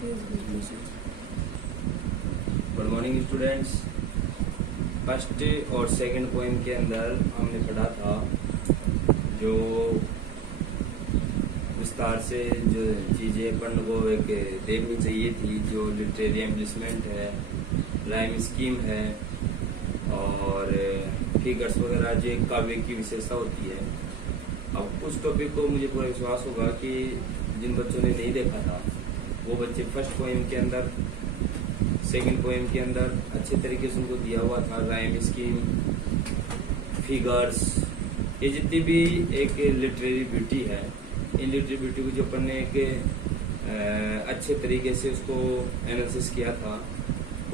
Good morning students. First और second poem के अंदर हमने पढ़ा था जो विस्तार से जो चीज़ें अपन को एक देखनी चाहिए थी, जो लिटरेरी एम्प्लिसमेंट है, राइम स्कीम है और फिगर्स वगैरह जो एक काव्य की विशेषता होती है। अब उस टॉपिक को मुझे पूरा विश्वास होगा कि जिन बच्चों ने नहीं देखा था वो बच्चे फर्स्ट पोएम के अंदर, सेकंड पोएम के अंदर अच्छे तरीके से उनको दिया हुआ था राइम स्कीम, फिगर्स, ये जितनी भी एक लिटरेरी ब्यूटी है, इन लिटरेरी ब्यूटी को जो अपन ने एक अच्छे तरीके से उसको एनालिसिस किया था,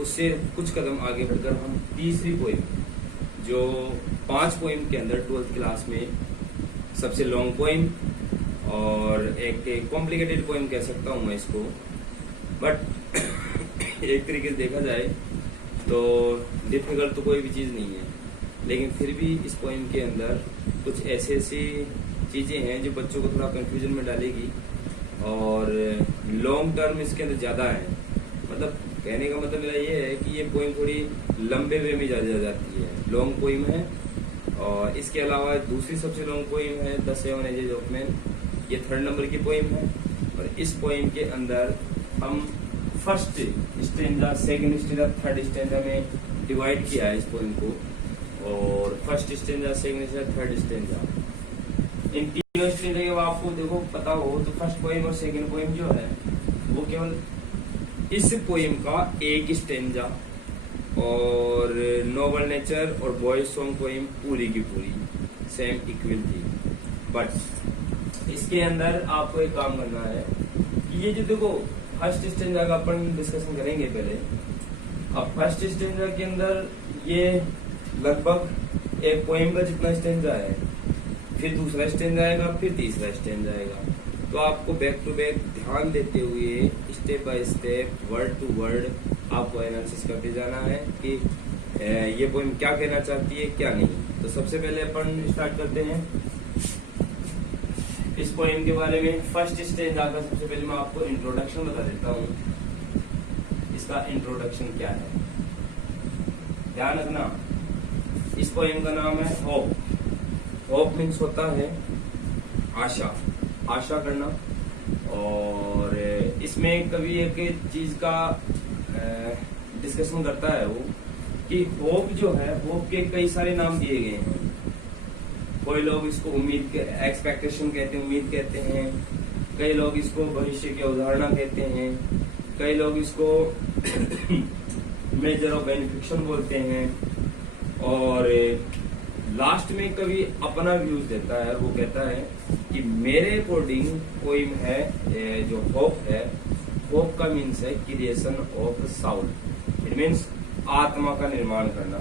उससे कुछ कदम आगे बढ़कर हम तीसरी पोएम, जो 5 पोएम के अंदर 12th क्लास में सबसे लॉन्ग पोएम और एक कॉम्प्लिकेटेड पोएम कह सकता हूँ मैं इसको, बट एक तरीके से देखा जाए तो डिफिकल्ट तो कोई भी चीज़ नहीं है, लेकिन फिर भी इस पोएम के अंदर कुछ ऐसी ऐसी चीज़ें हैं जो बच्चों को थोड़ा कंफ्यूजन में डालेगी और लॉन्ग टर्म इसके अंदर ज़्यादा है। मतलब कहने का मतलब मेरा ये है कि ये पोएम थोड़ी लंबे वे में ज़्यादा जाती है, लॉन्ग पोएम है। और इसके अलावा दूसरी सबसे लॉन्ग पोएम है द 7 एजेस ऑफ मैन, ये 3rd नंबर की पोएम है। और इस पोएम के अंदर हम first stanza, second stanza, third stanza में डिवाइड किया है इस पोएम को, और first stanza, second stanza, third stanza, इन तीनों स्टेंजा के आपको देखो पता हो तो फर्स्ट पोएम और सेकंड पोएम जो है वो केवल इस पोएम का एक स्टेंजा और नोबल नेचर और बॉयज सॉन्ग पोएम पूरी की पूरी सेम इक्वल थी। बट इसके अंदर आपको एक काम करना है कि ये जो देखो फर्स्ट स्टेंजा का अपन डिस्कशन करेंगे पहले। अब फर्स्ट स्टेंजा के अंदर ये लगभग एक पोएम का जितना स्टेंजा है, फिर दूसरा स्टेंजा आएगा, फिर तीसरा स्टेंजा आएगा। तो आपको बैक टू बैक ध्यान देते हुए step by step, word to word आपको एनालिसिस करते जाना है कि ये पोएम क्या कहना चाहती है, क्या नहीं। तो सबसे पहले अपन स्टार्ट करते हैं इस पोएम के बारे में। फर्स्ट स्टेंजा का सबसे पहले मैं आपको इंट्रोडक्शन बता देता हूँ। इसका इंट्रोडक्शन क्या है, ध्यान रखना। इस पोएम का नाम है होप। होप मीन्स होता है आशा, आशा करना। और इसमें कभी एक चीज का डिस्कशन करता है वो कि होप जो है, होप के कई सारे नाम दिए गए हैं। कोई लोग इसको उम्मीद के एक्सपेक्टेशन कहते हैं, उम्मीद कहते हैं। कई लोग इसको भविष्य की अवधारणा कहते हैं। कई लोग इसको मेजर ऑफ बेनिफिक्शन बोलते हैं। और लास्ट में कभी अपना व्यूज देता है, वो कहता है कि मेरे अकॉर्डिंग पोएम है जो होप है, होप का मीन्स है creation of Saul. It means आत्मा का निर्माण करना।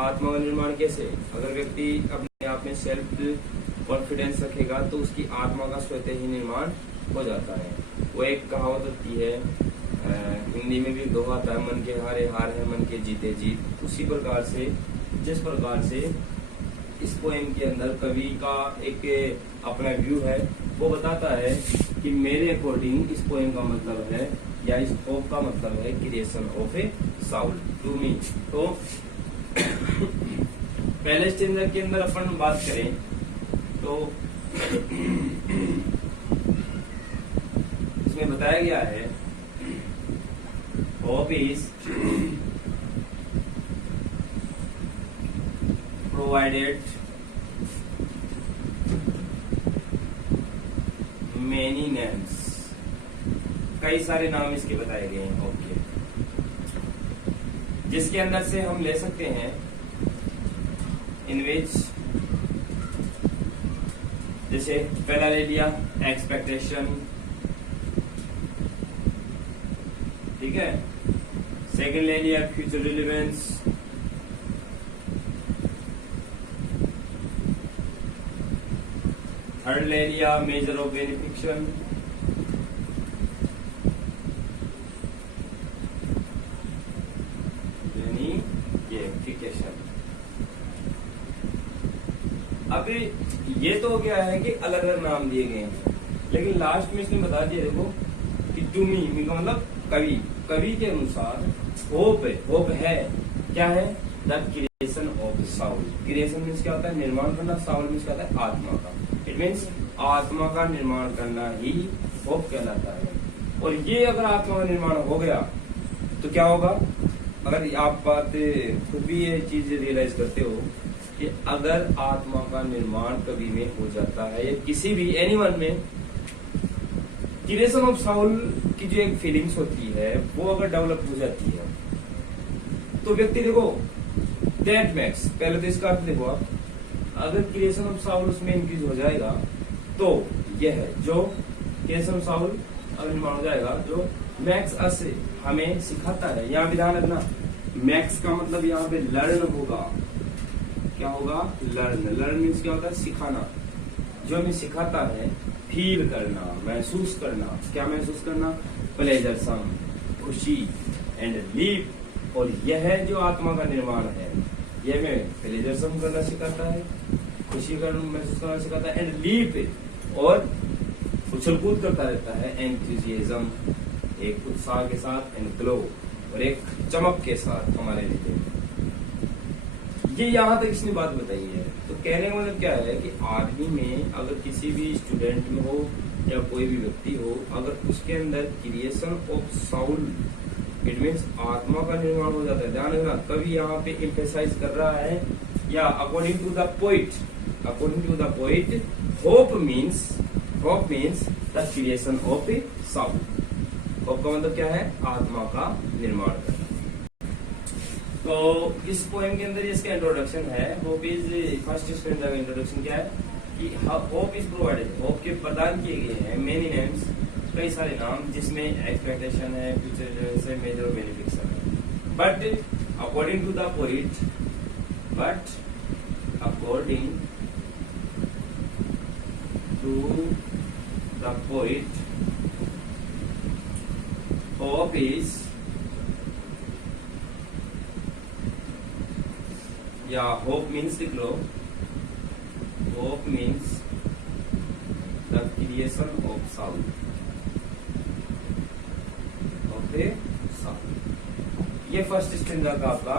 आत्मा का निर्माण कैसे? अगर व्यक्ति अपने आप में सेल्फ कॉन्फिडेंस रखेगा तो उसकी आत्मा का स्वतः ही निर्माण हो जाता है। वो एक कहावत होती है, हिंदी में भी दोहा आता है, मन के हारे हार है, मन के जीते जीत। उसी प्रकार से, जिस प्रकार से इस पोएम के अंदर कवि का एक अपना व्यू है, वो बताता है कि मेरे अकॉर्डिंग इस पोएम का मतलब है, या इस होप का मतलब है creation of a soul to me. तो पहले स्टेंजा के अंदर अपन बात करें तो इसमें बताया गया है hope is provided many names. कई सारे नाम इसके बताए गए हैं होप के, जिसके अंदर से हम ले सकते हैं इन विच, जैसे पहला ले लिया एक्सपेक्टेशन, ठीक है। सेकंड ले लिया फ्यूचर रिलेवेंस, थर्ड ले लिया मेजर ऑफ बेनिफिक्शन, यानी ये एप्लीकेशन। अभी ये तो हो गया है कि अलग अलग नाम दिए गए हैं, लेकिन लास्ट में इसने बता दिया देखो कि टू मी का मतलब कवि, कवि के अनुसार होप है, होप है क्या है, the creation of Saul. Creation means क्या होता है, निर्माण करना, साउल मीन्स क्या होता है, आत्मा का। इट मीन्स आत्मा का निर्माण करना ही होप कहलाता है। और ये अगर आत्मा का निर्माण हो गया तो क्या होगा, अगर आप बात खुद भी ये चीज रियलाइज करते हो कि अगर आत्मा का निर्माण कभी में हो जाता है या किसी भी एनीवन में, क्रिएशन ऑफ साउल की जो एक फीलिंग्स होती है वो अगर डेवलप हो जाती है तो व्यक्ति देखो दैट मैक्स, पहले तो इसका अर्थ देखो आप, अगर क्रिएशन ऑफ साउल उसमें इंक्रीज हो जाएगा तो यह है जो क्रिएशन ऑफ साउल अगर निर्माण हो जाएगा, जो मैक्स अस हमें सिखाता है। यहाँ विधान रखना, मैक्स का मतलब यहाँ पे लर्न होगा, क्या होगा, लर्न। लर्न मीन्स क्या होता है, सिखाना। जो हमें सिखाता है फील करना, महसूस करना, क्या महसूस करना, प्लेजर सम, खुशी, एंड लीप। और यह जो आत्मा का निर्माण है यह हमें प्लेजर सम करना सिखाता है, खुशी करना, महसूस करना सिखाता है, एंड लीप, और उछल कूद करता रहता है, एंथुसियाज्म, एक उत्साह के साथ, एंड ग्लो, और एक चमक के साथ हमारे लिए। ये यहाँ तक इसने बात बताई है। तो कहने का मतलब क्या है कि आदमी में अगर किसी भी स्टूडेंट में हो या कोई भी व्यक्ति हो, अगर उसके अंदर creation of Saul, it means आत्मा का निर्माण हो जाता है। ध्यान रखना, कभी यहाँ पे एम्फेसाइज कर रहा है, या according to the poet, according to the poet, hope means the creation of a soul. Hope का मतलब क्या है, आत्मा का निर्माण करना। तो इस पोएम के अंदर इसका इंट्रोडक्शन है। होप इज फर्स्ट स्टूडेंट का इंट्रोडक्शन क्या है कि होप इज प्रोवाइडेड, होप के प्रदान किए गए हैं मेनी नेम्स, कई सारे नाम, जिसमें एक्सपेक्टेशन है, फ्यूचर से मेजर और बेनिफिक्शन है। But according to the poet, according to the poet, hope is, या होप मीन्स लिख लो, hope means the creation of soul, okay soul. ये फर्स्ट स्टैंडर्ड का आपका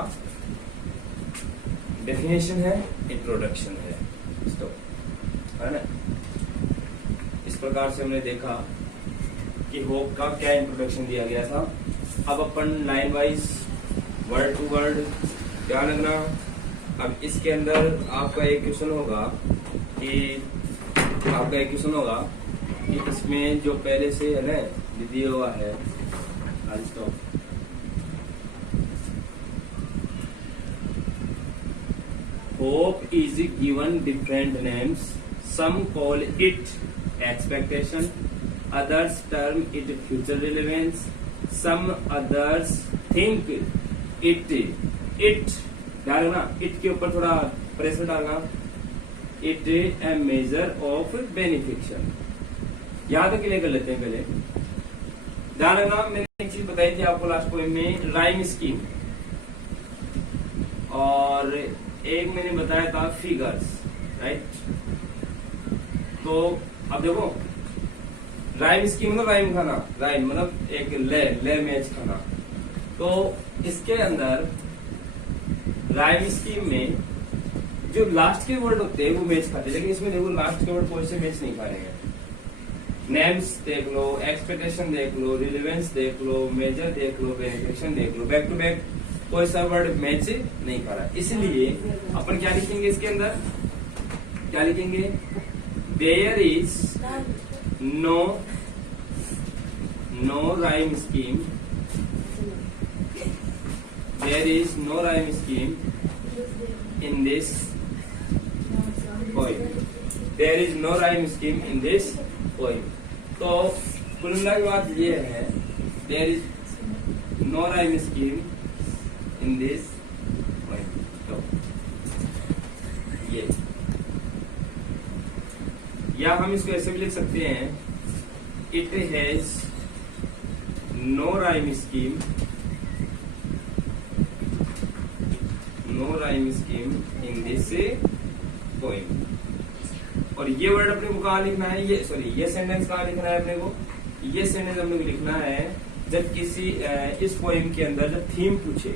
डेफिनेशन है, इंट्रोडक्शन है, है ना। इस प्रकार से हमने देखा कि होप का क्या इंट्रोडक्शन दिया गया था। अब अपन line wise word to word ध्यान रखना। अब इसके अंदर आपका एक क्वेश्चन होगा कि इसमें जो पहले से है ना दिया हुआ है, hope is given different names, some call it expectation, others term it future relevance, some others think it ध्यान रखना, इट के ऊपर थोड़ा प्रेशर डालना, इट ए मेजर ऑफ बेनिफिक्शन। यहां तक क्लियर कर लेते हैं पहले। ध्यान रखना, मैंने एक चीज बताई थी आपको लास्ट पोएम में, राइम स्कीम, और एक मैंने बताया था फिगर्स, राइट। तो अब देखो, राइम स्कीम मतलब राइम खाना, राइम मतलब एक ले मैच खाना। तो इसके अंदर राइम स्कीम में जो लास्ट के वर्ड होते हैं वो मैच खाते हैं, लेकिन इसमें देखो लास्ट के वर्ड कोई से मैच नहीं खा रहे हैं। नेम्स देख लो, एक्सपेक्टेशन देख लो, रिलेवेंस देख लो, मेजर देख लो, बेनिफिक्शन देख लो, बैक टू बैक कोई सा वर्ड मैच नहीं खा रहा। इसलिए अपन क्या लिखेंगे इसके अंदर, क्या लिखेंगे, there is no rhyme scheme, there is no rhyme scheme in this poem, there is no rhyme scheme in this poem। तो कुल मिला के बात ये है, there is no rhyme scheme in this poem। तो ये, या हम इसको ऐसे भी लिख सकते हैं, it has no rhyme scheme, no rhyme scheme in this poem। और ये वर्ड अपने को कहाँ लिखना है, ये सेंटेंस कहाँ लिखना है अपने को, ये सेंटेंस हम लोग लिखना है जब किसी इस पोएम के अंदर जब थीम पूछे,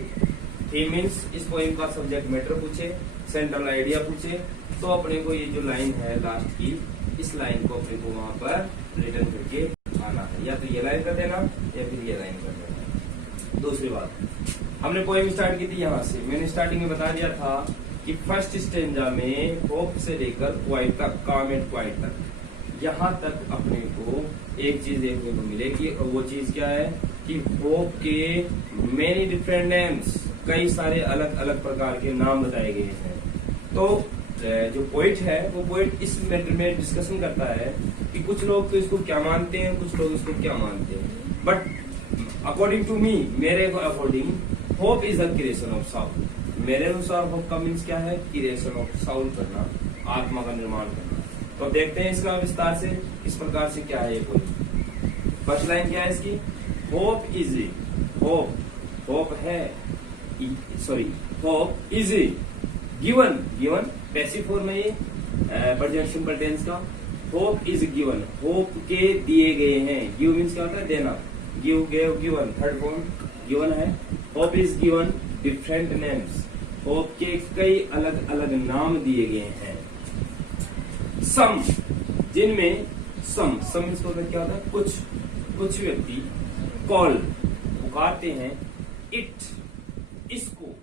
थीम मीन्स इस पोएम का सब्जेक्ट मैटर पूछे, सेंट्रल आइडिया पूछे, तो अपने को ये जो लाइन है लास्ट की, इस लाइन को अपने को वहां पर रिटर्न करके आना है, या तो ये लाइन कर देना या फिर ये लाइन कर देना। दूसरी बात, हमने पोएम स्टार्ट की थी यहाँ से, मैंने स्टार्टिंग में बता दिया था कि फर्स्ट स्टेंजा में होप से लेकर क्वाइट तक, काम एंड क्वाइट तक, यहाँ तक अपने को एक चीज देखने को मिलेगी, और वो चीज क्या है कि होप के मेनी डिफरेंट नेम्स, कई सारे अलग अलग प्रकार के नाम बताए गए हैं। तो जो पोइट है वो पोइट इस मैटर में डिस्कशन करता है कि कुछ लोग तो इसको क्या मानते हैं, कुछ लोग इसको क्या मानते हैं, बट अकॉर्डिंग टू मी, मेरे according, hope is the creation of Saul. मेरे अनुसार होप का मीन्स क्या है, क्रिएशन ऑफ साउल करना, आत्मा का निर्माण करना। तो देखते हैं इसका विस्तार से किस प्रकार से क्या है ये पोइम। फर्स्ट लाइन क्या है इसकी, होप इज, होप है, sorry, hope is given, given passive form है ये, प्रेजेंट सिंपल टेंस का। होप इज गिवन, होप के दिए गए हैं, गिव मीन्स क्या होता है देना, give, gave, given, third form given है। Hope is given different names, hope के कई अलग अलग नाम दिए गए हैं। सम, जिनमें सम मीन्स क्या होता है कुछ व्यक्ति, कॉल पुकारते हैं, इट इसको,